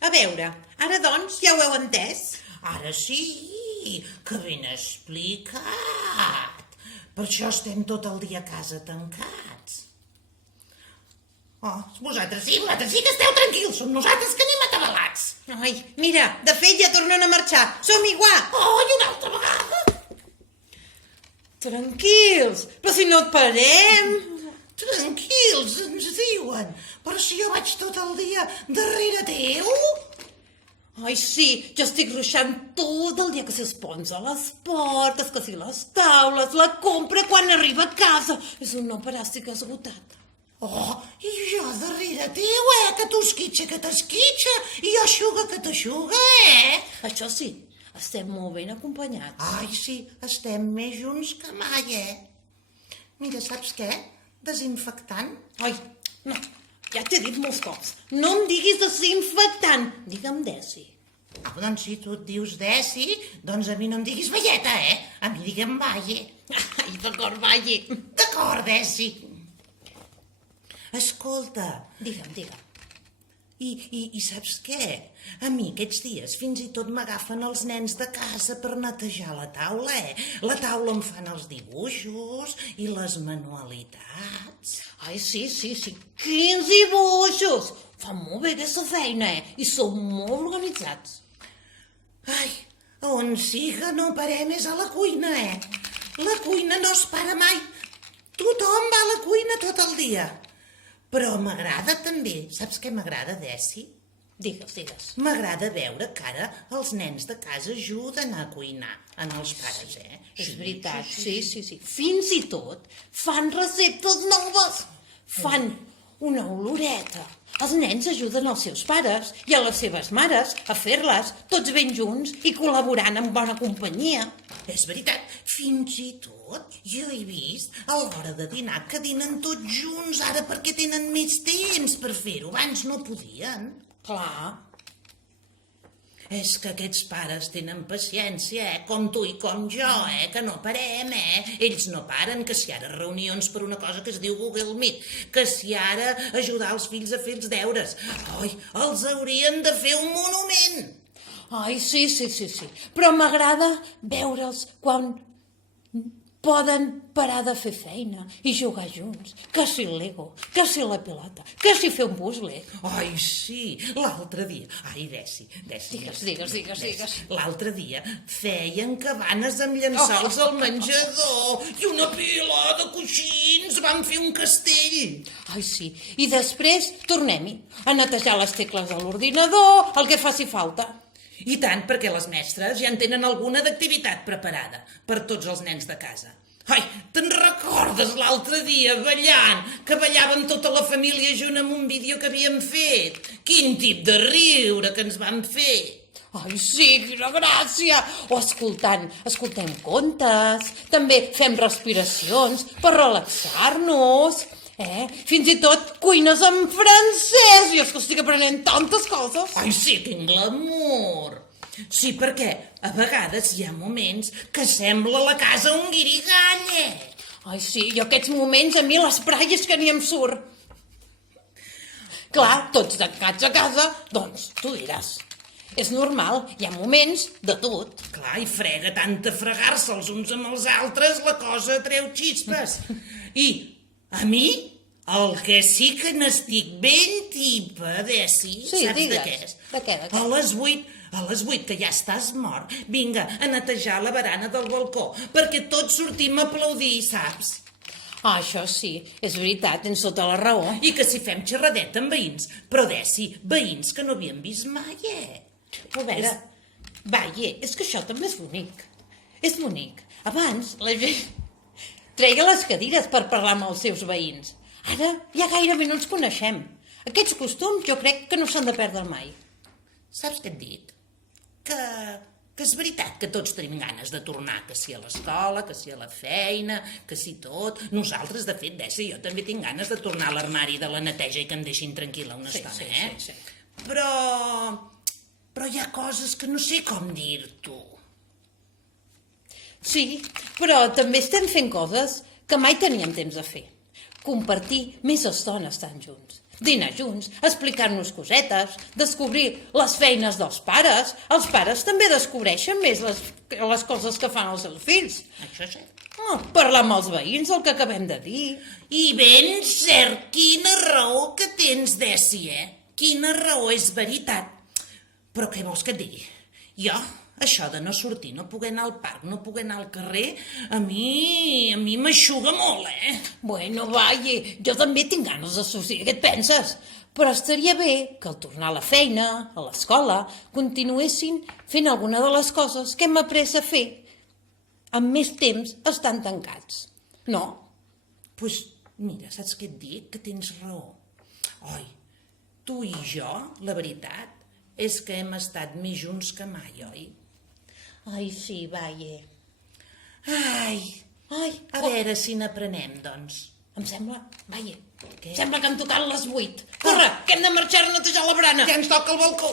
A veure, ara doncs ja ho heu entès? Ara sí, que ben explicat. Per això estem tot el dia a casa tancats. Oh, vosaltres sí que esteu tranquils. Som nosaltres que anem atabalats. Ai, mira, de fet ja tornen a marxar. Som igual. Oh, i una altra vegada. Tranquils, però si no et parem. Tranquils, ens diuen. Però si jo vaig tot el dia darrere teu. Ai, sí, jo estic ruixant tot el dia que si els ponts a les portes, que si les taules, la compra quan arriba a casa. És un no parar, estic esgotat. Oh, i jo darrere teu, que tu esquitxa que t'esquitxa, i jo eixuga que t'eixuga, Això sí, estem molt ben acompanyats. Ai, sí, estem més junts que mai, Mira, saps què? Desinfectant. Ai, no, ja t'he dit molts cops. No em diguis desinfectant, digue'm Desi. Ah, doncs si tu et dius Desi, doncs a mi no em diguis velleta, A mi digue'm Valle. Ai, d'acord, Valle. D'acord, Desi. Escolta, Digue'm. I saps què? A mi aquests dies fins i tot m'agafen els nens de casa per netejar la taula, La taula on fan els dibuixos i les manualitats. Ai, sí. Quins dibuixos! Fan molt bé aquesta feina, I són molt organitzats. Ai, on sí que no parem és a la cuina, La cuina no es para mai. Tothom va a la cuina tot el dia. Però m'agrada també. Saps què m'agrada, Desi? Digues. M'agrada veure que ara els nens de casa ajuden a cuinar en els pares, És veritat, sí. Fins i tot fan receptes noves. Fan una oloreta. Els nens ajuden els seus pares i a les seves mares a fer-les, tots ben junts i col·laborant en bona companyia. És veritat, fins i tot jo he vist a l'hora de dinar que dinen tots junts ara perquè tenen més temps per fer-ho. Abans no podien. Clar. És que aquests pares tenen paciència, com tu i com jo, que no parem, Ells no paren, que si ara reunions per una cosa que es diu Google Meet, que si ara ajudar els fills a fer els deures. Ai, els haurien de fer un monument. Ai, sí. Però m'agrada veure'ls quan poden parar de fer feina i jugar junts. Que si el Lego, que si la pilota, que si fer un puzzle. Ai, sí, l'altre dia... Ai, Desi. Digues. L'altre dia feien cabanes amb llençols al menjador i una pila de coixins, van fer un castell. Ai, sí. I després tornem-hi a netejar les tecles de l'ordinador, el que faci falta. I tant, perquè les mestres ja en tenen alguna d'activitat preparada per tots els nens de casa. Ai, te'n recordes l'altre dia ballant, que ballàvem tota la família junt amb un vídeo que havíem fet? Quin tip de riure que ens vam fer! Ai, sí, quina gràcia! O escoltem contes, també fem respiracions per relaxar-nos, Fins i tot cuines en francès! Jo és que estic aprenent tantes coses! Ai, sí, quin glamour! Sí, perquè a vegades hi ha moments que sembla la casa un guirigall, Ai, sí, i aquests moments a mi les praies que ni em surt. Clar, tots tancats a casa, doncs tu diràs. És normal, hi ha moments de tot. Clar, i frega tant de fregar-se els uns amb els altres, la cosa treu xispes. I a mi, el que sí que n'estic ben tipa, Desi, Sí, saps digues. de què és? De què? A les 8, que ja estàs mort, vinga a netejar la barana del balcó, perquè tots sortim a aplaudir, saps? Ah, això sí, és veritat, tens tota la raó. I que si fem xerradeta amb veïns, però Desi, veïns que no havíem vist mai, A veure, vaja, és que això també és bonic. És bonic. Abans la gent treia les cadires per parlar amb els seus veïns. Ara ja gairebé no ens coneixem. Aquests costums jo crec que no s'han de perdre mai. Saps què et dic? Que és veritat que tots tenim ganes de tornar, que si a l'escola, que si a la feina, que si tot. Nosaltres, de fet, Desi, jo també tinc ganes de tornar a l'armari de la neteja i que em deixin tranquil·la una estona, Sí. Però hi ha coses que no sé com dir-t'ho. Sí, però també estem fent coses que mai teníem temps de fer. Compartir més estones tan junts. dinar junts, explicar-nos cosetes, descobrir les feines dels pares. Els pares també descobreixen més les coses que fan els seus fills. Això sí. Parlar amb els veïns, el que acabem de dir. I ben cert, quina raó que tens, Dècia, Quina raó, és veritat. Però què vols que et digui? Jo, això de no sortir, no poder anar al parc, no poder anar al carrer, a mi m'aixuga molt, Bueno, vaja, jo també tinc ganes de sortir, què et penses? Però estaria bé que al tornar a la feina, a l'escola, continuessin fent alguna de les coses que hem après a fer amb més temps estan tancats. No? Doncs mira, saps què et dic? Que tens raó. Oi, tu i jo, la veritat, és que hem estat més junts que mai, oi? Ai, sí, vaja. Ai, a veure si n'aprenem, doncs. Em sembla, vaja, Què? sembla que han tocat les 8. Corre, que hem de marxar a netejar la brana. Ja ens toca el balcó.